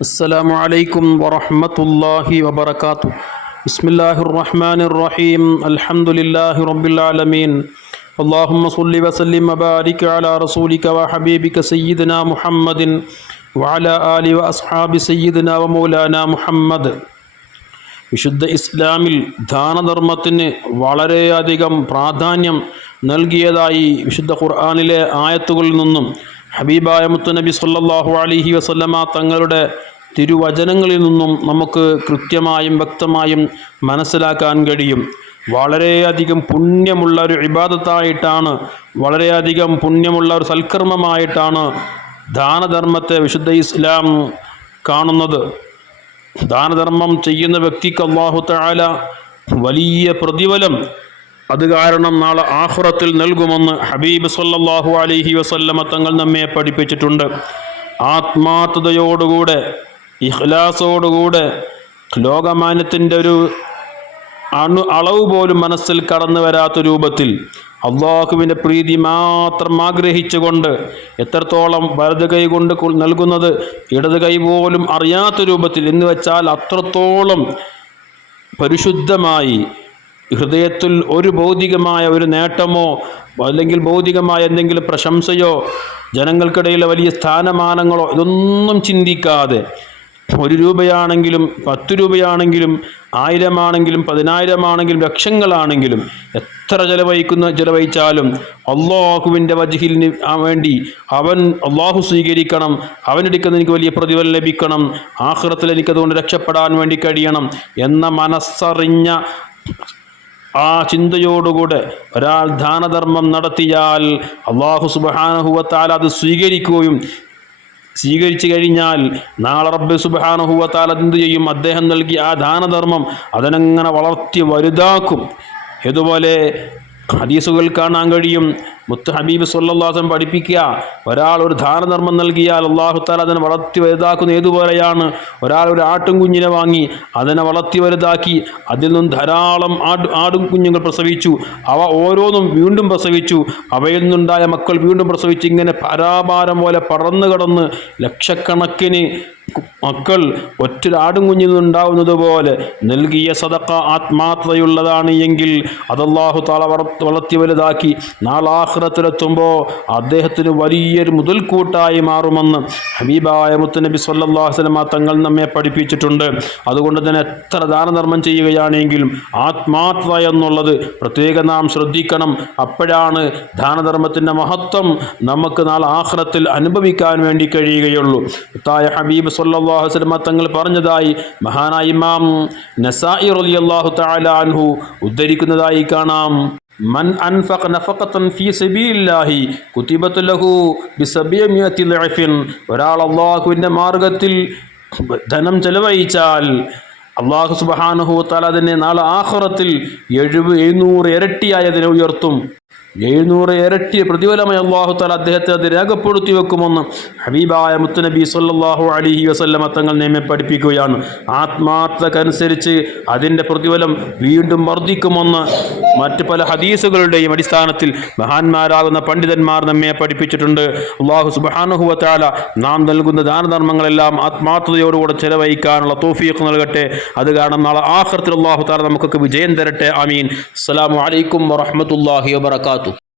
السلام عليكم ورحمة الله وبركاته بسم الله الرحمن الرحيم الحمد لله رب العالمين اللهم صل وسلم وبارك على رسولك وحبيبك سيدنا محمد وعلى آل وأصحاب سيدنا ومولانا محمد വിശുദ്ധ ഇസ്ലാമിൽ ദാനധർമ്മത്തിന് വളരെയധികം പ്രാധാന്യം നൽകിയതായി വിശുദ്ധ ഖുർആാനിലെ ആയത്തുകളിൽ നിന്നും ഹബീബായ മുത്തുനബി സല്ലാഹു അലിഹി വസല്ലമ തങ്ങളുടെ തിരുവചനങ്ങളിൽ നിന്നും നമുക്ക് കൃത്യമായും വ്യക്തമായും മനസ്സിലാക്കാൻ കഴിയും. വളരെയധികം പുണ്യമുള്ള ഒരു ഇബാദത്തായിട്ടാണ് വളരെയധികം പുണ്യമുള്ള ഒരു സൽക്കർമ്മമായിട്ടാണ് ദാനധർമ്മത്തെ വിശുദ്ധ ഇസ്ലാം കാണുന്നത്. ദാനധർമ്മം ചെയ്യുന്ന വ്യക്തിക്ക് അള്ളാഹു തആല വലിയ പ്രതിഫലം അത് കാരണം നാളെ ആഹുറത്തിൽ നൽകുമെന്ന് ഹബീബ് സല്ലാഹു അലഹി വസല്ലമ തങ്ങൾ നമ്മെ പഠിപ്പിച്ചിട്ടുണ്ട്. ആത്മാർത്ഥതയോടുകൂടെ ഇഖ്ലാസോടുകൂടെ ലോകമാന്യത്തിന്റെ ഒരു അണു അളവ് പോലും മനസ്സിൽ കടന്നു വരാത്ത രൂപത്തിൽ അള്ളാഹുവിന്റെ പ്രീതി മാത്രം ആഗ്രഹിച്ചുകൊണ്ട് എത്രത്തോളം വലത് കൈ കൊണ്ട് നൽകുന്നത് ഇടത് കൈ പോലും അറിയാത്ത രൂപത്തിൽ എന്ന് വെച്ചാൽ അത്രത്തോളം പരിശുദ്ധമായി ഹൃദയത്തിൽ ഒരു ഭൗതികമായ ഒരു നേട്ടമോ അല്ലെങ്കിൽ ഭൗതികമായ എന്തെങ്കിലും പ്രശംസയോ ജനങ്ങൾക്കിടയിലെ വലിയ സ്ഥാനമാനങ്ങളോ ഇതൊന്നും ചിന്തിക്കാതെ ഒരു രൂപയാണെങ്കിലും പത്ത് രൂപയാണെങ്കിലും ആയിരമാണെങ്കിലും പതിനായിരമാണെങ്കിലും ലക്ഷങ്ങളാണെങ്കിലും എത്ര ചെലവഴിക്കുന്ന ചെലവഴിച്ചാലും അള്ളാഹുവിന്റെ വജഹിലിന് വേണ്ടി അവൻ അള്ളാഹു സ്വീകരിക്കണം അവനെടുക്കുന്ന എനിക്ക് വലിയ പ്രതിഫലം ലഭിക്കണം ആഹ്റത്തിൽ എനിക്കതുകൊണ്ട് രക്ഷപ്പെടാൻ വേണ്ടി കഴിയണം എന്ന മനസ്സറിഞ്ഞ ആ ചിന്തയോടുകൂടെ ഒരാൾ ദാനധർമ്മം നടത്തിയാൽ അള്ളാഹു സുബഹാനഹുവത്താൽ അത് സ്വീകരിക്കുകയും സ്വീകരിച്ചു കഴിഞ്ഞാൽ നാളെ റബ്ബ് സുബഹാനഹുവത്താൽ എന്ത് ചെയ്യും? അദ്ദേഹം നൽകിയ ആ ദാനധർമ്മം അതിനങ്ങനെ വളർത്തി വലുതാക്കും. ഇതുപോലെ ഹദീസുകൾ കാണാൻ കഴിയും. മുത്ത് ഹബീബ് സല്ലാസം പഠിപ്പിക്കുക. ഒരാൾ ഒരു ദാനധർമ്മം നൽകിയാൽ അള്ളാഹു താല അതിനെ വളർത്തി വലുതാക്കുന്ന ഏതുപോലെയാണ് ഒരാൾ ഒരു ആട്ടും കുഞ്ഞിനെ വാങ്ങി അതിനെ വളർത്തി വലുതാക്കി അതിൽ നിന്നും ധാരാളം ആട് ആടും കുഞ്ഞുങ്ങൾ പ്രസവിച്ചു. അവ ഓരോന്നും വീണ്ടും പ്രസവിച്ചു. അവയിൽ നിന്നുണ്ടായ മക്കൾ വീണ്ടും പ്രസവിച്ചു ഇങ്ങനെ പരാപാരം പോലെ പറന്നു കടന്ന് ലക്ഷക്കണക്കിന് മക്കൾ ഒറ്റരാടും കുഞ്ഞിൽ നിന്നുണ്ടാവുന്നത് പോലെ നൽകിയ സദക്ക ആത്മാർത്ഥതയുള്ളതാണ് എങ്കിൽ അതല്ലാഹു താള വളർത്തി വലുതാക്കി. നാളാഹ്റത്തിലെത്തുമ്പോൾ അദ്ദേഹത്തിന് വലിയൊരു മുതൽക്കൂട്ടായി മാറുമെന്ന് ഹബീബായ മുത്തുനബി വസല്ലമ തങ്ങൾ നമ്മെ പഠിപ്പിച്ചിട്ടുണ്ട്. അതുകൊണ്ട് തന്നെ എത്ര ദാനധർമ്മം ചെയ്യുകയാണെങ്കിലും ആത്മാർത്ഥത എന്നുള്ളത് പ്രത്യേകം നാം ശ്രദ്ധിക്കണം. അപ്പോഴാണ് ദാനധർമ്മത്തിന്റെ മഹത്വം നമുക്ക് നാളെ ആഹ്റത്തിൽ അനുഭവിക്കാൻ വേണ്ടി കഴിയുകയുള്ളൂ. തായ ഹബീബ് വസല്ലമ തങ്ങൾ പറഞ്ഞതായി മഹാനായ ഇമാം നസായി റളിയല്ലാഹു താലാൻഹു ഉദ്ധരിക്കുന്നതായി കാണാം. മൻ അൻഫഖ നഫഖത്തൻ ഫീ സബീലില്ലാഹി കുതിബത്ത് ലഹു ബിസബിയമിയത്തി ളഅഫിൻ ഒരാൾ അള്ളാഹുവിന്റെ മാർഗത്തിൽ ധനം ചെലവഴിച്ചാൽ അള്ളാഹു സുബ്ഹാനഹു വതആല അതിനെ നാളെ ആഖിറത്തിൽ എഴുപത് എഴുന്നൂറ് ഇരട്ടിയായി അതിനെ ഉയർത്തും. എഴുന്നൂറ് ഇരട്ടിയ പ്രതിഫലമായി അള്ളാഹു താല അദ്ദേഹത്തെ അത് രേഖപ്പെടുത്തി വെക്കുമെന്ന് ഹബീബായ മുത്തുനബി സല്ലാഹു അലൈഹി വസല്ലമ തങ്ങൾ നിയമം പഠിപ്പിക്കുകയാണ്. ആത്മാർത്ഥതക്കനുസരിച്ച് അതിന്റെ പ്രതിഫലം വീണ്ടും വർദ്ധിക്കുമെന്ന് മറ്റ് പല ഹദീസുകളുടെയും അടിസ്ഥാനത്തിൽ മഹാന്മാരാകുന്ന പണ്ഡിതന്മാർ നമ്മെ പഠിപ്പിച്ചിട്ടുണ്ട്. അള്ളാഹു സുബ്ഹാനഹു വതആല നാം നൽകുന്ന ദാനധർമ്മങ്ങളെല്ലാം ആത്മാർത്ഥതയോടുകൂടെ ചെലവഴിക്കാനുള്ള തോഫീഖ് നൽകട്ടെ. അത് കാരണം നാളെ ആഖിറത്തിൽ അള്ളാഹു താല നമുക്കൊക്കെ വിജയം തരട്ടെ. ആമീൻ. അസ്സലാമലൈക്കും അലൈക്കും വറഹ്മത്തുള്ളാഹി wabarakatuh.